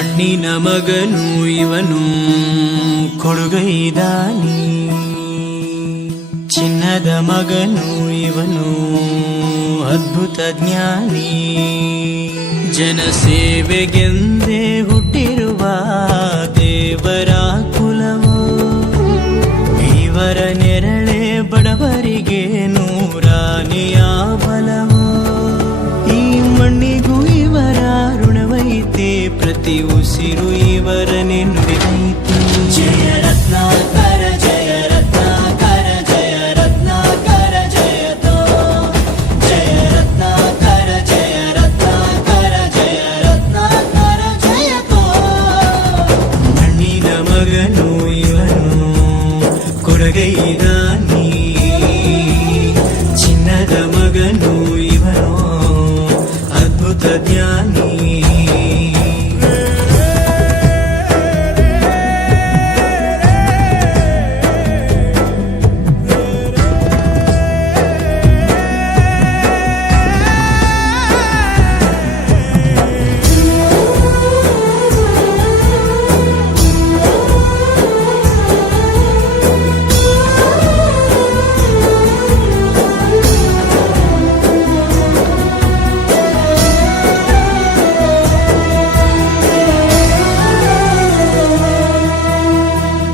ಮಣ್ಣಿನ ಮಗನು ಇವನು ಕೊಡುಗೈದಾನಿ, ಚಿನ್ನದ ಮಗನು ಇವನು ಅದ್ಭುತ ಜ್ಞಾನಿ. ಜನಸೇವೆಗೆಂದೇ ಹುಟ್ಟಿರುವ ದೇವರ ಕುಲವೋ, ಇವರ ನೆರಳೆ ಬಡವರಿಗೆ ನೂರಾನೆಯ ಬಲವೋ. ಈ ಮಣ್ಣಿಗೂ ಇವರ ಋಣವೈತೆ, ಪ್ರತಿ ಉಸಿರು ಇವರನ್ನೇ ನುಡಿದೈತೆ. ಜಯ ರತ್ನಾಕರ ಜಯ ರತ್ನಾಕರ ಜಯ ರತ್ನಾಕರ ಜಯತೋ, ಜಯ ರತ್ನಾಕರ ಜಯ ರತ್ನಾಕರ ಜಯ ರತ್ನಾಕರ ಜಯತೋ. ಮಣ್ಣಿನ ಮಗನು ಇವನು ಕೊಡುಗೈದಾನಿ, ಚಿನ್ನದ ಮಗನು ಇವನು ಅದ್ಭುತ ಜ್ಞಾನಿ.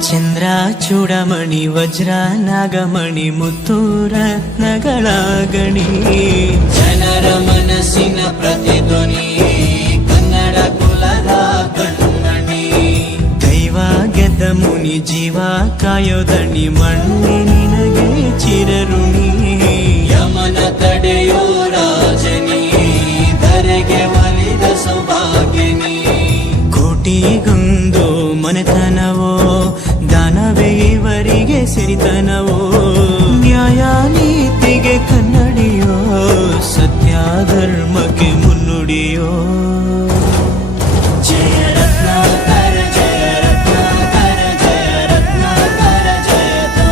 ಚಂದ್ರ ಚೂಡಮಣಿ ವಜ್ರ ನಾಗಮಣಿ ಮುತ್ತು ರತ್ನಗಳ ಗಣಿ, ಜನರ ಮನಸ್ಸಿನ ಪ್ರತಿಧ್ವನಿ ಕನ್ನಡ ಕುಲದ ಕಣ್ಮಣಿ. ದೈವ ಗೆದ್ದ ಮುನಿ ಜೀವ ಕಾಯೋದಣಿ, ಮಣ್ಣಿ ನಿನಗೆ ಚಿರಋಣಿ. ಯಮನ ತಡೆಯೋ ರಾಜನಿ, ಧರೆಗೆ ಒಲಿದ ಸೌಭಾಗ್ಯನಿ. ಕೋಟಿಗೊಂದು ಮನೆತನವೋ, ದಾನವೇ ಇವರಿಗೆ ಸಿರಿತನವೋ. ನ್ಯಾಯ ನೀತಿಗೆ ಕನ್ನಡಿಯೋ, ಸತ್ಯ ಧರ್ಮಕ್ಕೆ ಮುನ್ನುಡಿಯೋ. ಜಯ ರತ್ನಾಕರ ಜಯ ರತ್ನಾಕರ ಜಯ ರತ್ನಾಕರ ಜಯತೋ,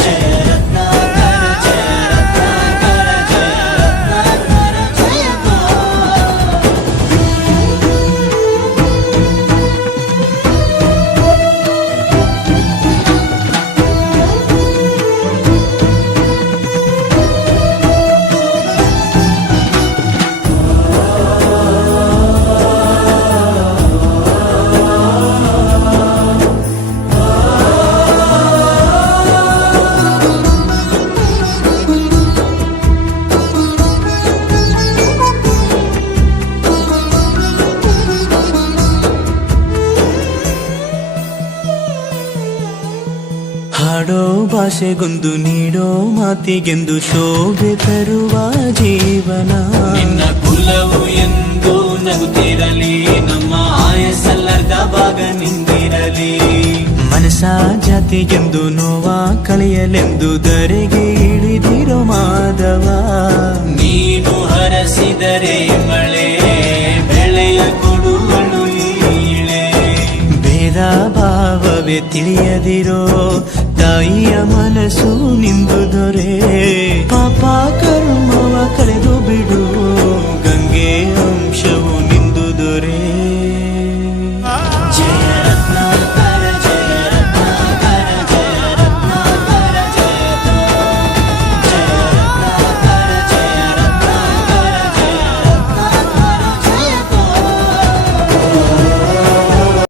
ಜಯ ರತ್ನಾಕರ ಜಯ ರತ್ನಾಕರ ಜಯ ರತ್ನಾಕರ ಜಯತೋ. ಹಾಡೋ ಭಾಷೆಗೊಂದು ನೀಡೋ ಮಾತಿಗೆಂದು ಶೋಭೆ ತರುವ ಜೀವನ. ನಿನ್ನ ಕುಲವು ಎಂದು ನಗುತ್ತಿರಲಿ, ನಮ್ಮ ಆಯಸ್ಸಲ್ಲರ್ಧ ಭಾಗ ನಿಂದಿರಲಿ. ಮನಸ ಜಾತಿಗೆಂದು ನೋವ ಕಳೆಯಲೆಂದು ಧರೆಗೆ ಇಳಿದಿರೋ ಮಾಧವ. ನೀನು ಹರಸಿದರೆ ಮಳೆ ಬೆಳೆಯ ಕೊಡುವಳು ಈಳೆ. ಭೇದ ಭಾವವೇ ತಿಳಿಯದಿರೋ ತಾಯಿಯ ಮನಸ್ಸು ನಿಂದು ದೊರೆ. ಪಾಪ ಕರ್ಮವ ಕಳೆದು ಬಿಡು,